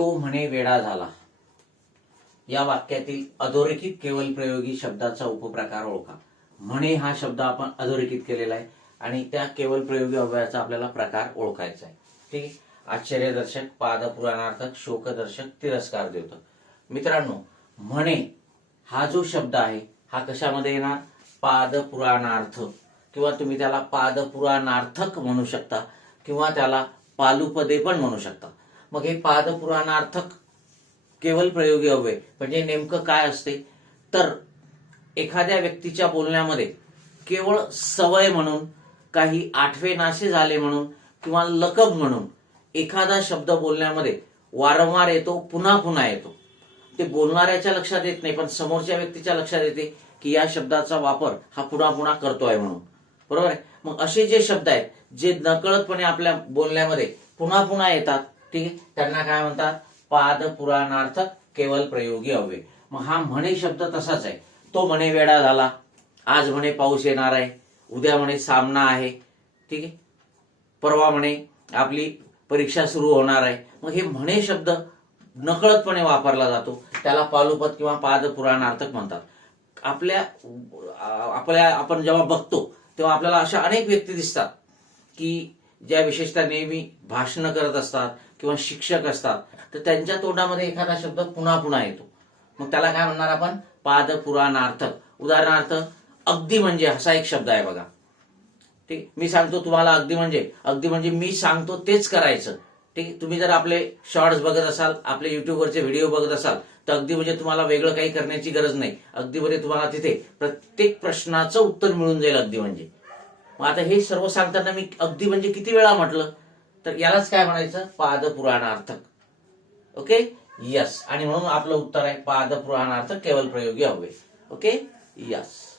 तो म्हणे वेडा झाला. या वाक्यातील अधोरेखित केवल प्रयोगी शब्दाचा उपप्रकार ओळखा. म्हणे हा शब्द आपण अधोरेखित केलेला आहे आणि त्या केवल प्रयोगी अव्ययाचा आपल्याला प्रकार ओळखायचा आहे. ठीक आश्चर्यदर्शक पादपुराणार्थक शोकदर्शक तिरस्कार देतो मित्रांनो म्हणे हा जो शब्द आहे हा कशामध्ये येणार? पादपुराणार्थ. किंवा तुम्ही त्याला पादपुराणार्थक म्हणू शकता किंवा त्याला पालुपदे पण म्हणू शकता. मग हे पादपुराणार्थक केवल प्रयोगी अव्यय म्हणजे नेमकं काय असते? तर एखाद्या व्यक्तीच्या बोलण्यामध्ये केवळ सवय म्हणून काही आठवे नाशे झाले म्हणून किंवा लकब म्हणून एखादा शब्द बोलण्यामध्ये वारंवार येतो पुन्हा पुन्हा येतो. ते बोलणाऱ्याच्या लक्षात येत नाही पण समोरच्या व्यक्तीच्या लक्षात येते की या शब्दाचा वापर हा पुन्हा पुन्हा करतोय म्हणून. बरोबर आहे? मग असे जे शब्द आहेत जे नकळतपणे आपल्या बोलण्यामध्ये पुन्हा पुन्हा येतात ठीक आहे? त्यांना काय म्हणतात? पाद पुराणार्थक केवल प्रयोगी अव्यय. मग हा म्हणे शब्द तसाच आहे. तो म्हणे वेडा झाला. आज म्हणे पाऊस येणार आहे. उद्या म्हणे सामना आहे. ठीक आहे? परवा म्हणे आपली परीक्षा सुरू होणार आहे. मग हे म्हणे शब्द नकळतपणे वापरला जातो. त्याला पालुपद किंवा पाद पुराणार्थक म्हणतात. आपल्या आपल्या आपण जेव्हा बघतो तेव्हा आपल्याला अशा अनेक व्यक्ती दिसतात की ज्या विशेषतः नेहमी भाषण करत असतात किंवा शिक्षक असतात तर त्यांच्या तोंडामध्ये एखादा शब्द पुन्हा पुन्हा येतो. मग त्याला काय म्हणणार आपण? पाद पुराणार्थक उदाहरणार्थ अगदी म्हणजे असा एक शब्द आहे बघा. ठीक मी सांगतो तुम्हाला अगदी म्हणजे. अगदी म्हणजे मी सांगतो तेच करायचं. ठीक तुम्ही जर आपले शॉर्ट्स बघत असाल आपले युट्यूबवरचे व्हिडिओ बघत असाल तर अगदी म्हणजे तुम्हाला वेगळं काही करण्याची गरज नाही. अगदी म्हणजे तुम्हाला तिथे प्रत्येक प्रश्नाचं उत्तर मिळून जाईल अगदी म्हणजे. मग आता हे सर्व सांगताना मी अगदी म्हणजे किती वेळा म्हटलं? तर यालाच काय म्हणायचं? पाद पुराणार्थक ओके? यस आणि म्हणून आपलं उत्तर आहे पाद पुराणार्थक केवल प्रयोगी हवे. ओके? यस